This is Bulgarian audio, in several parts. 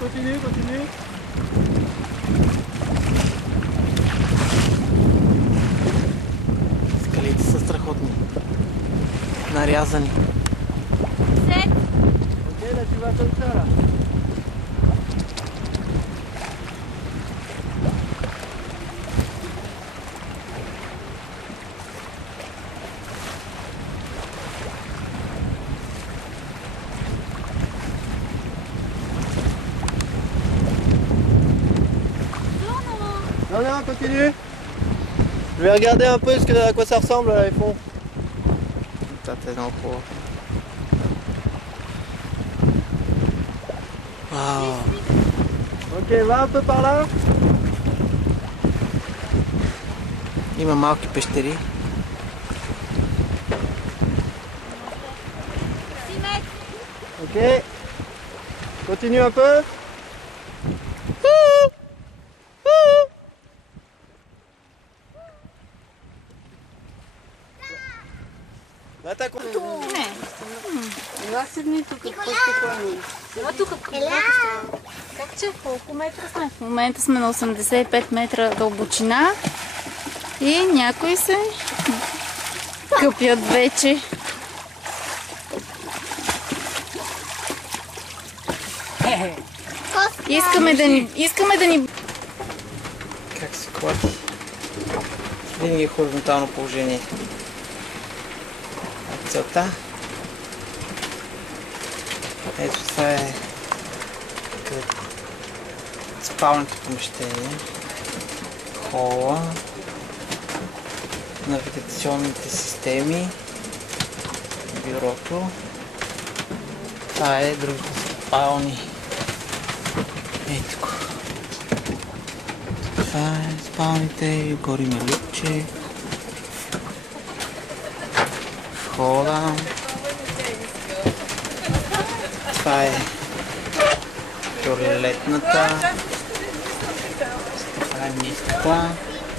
Continue, continue. Скалите са страхотни. Нарязани. Ok, là tu vas comme ça là. Non, non, continue. Je vais regarder un peu à quoi ça ressemble là, les fonds. Puta, te едно хубаво. Вау! Ok, va un peu par là. Има малки пещери. Ok. Continue un peu. Là, t'as compris. Не. Ела седни тук, по-спокойно. Ела тук. Как че? Колко метра сме? В момента сме на 85 метра дълбочина и някои се къпят вече. Искаме да ни... Как се клати? Винаги е хоризонтално положение. Целта. Ето това е спалното помещение, хола, навигационните системи, бюрото. Това е другите спални. Ето го. Това е спалните, горе има люкче. Входа. Това е туалетната. Това е мистата.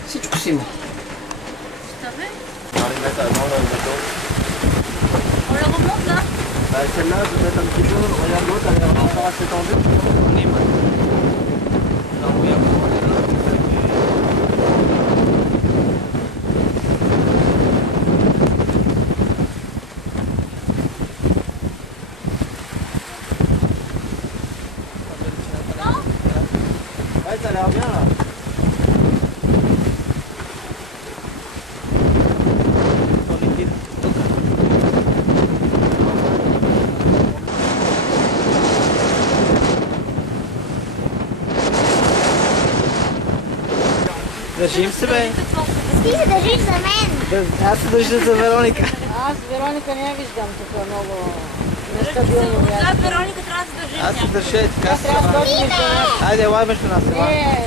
Всичко си има. On le remonte là? Celle-là, je vais mettre un petit peu. Regarde l'autre, elle est encore assez tendue. Няма. Много яко. Ouais, ça a l'air bien là. Държим се, бе. Ти се държиш за мен. Аз се държа за Вероника. Аз Вероника не я виждам тук много нестабилно място. Вероника трябва да се държи. Аз се държа и така. Трябва да дойде между нас. Айде, лай между нас. Не,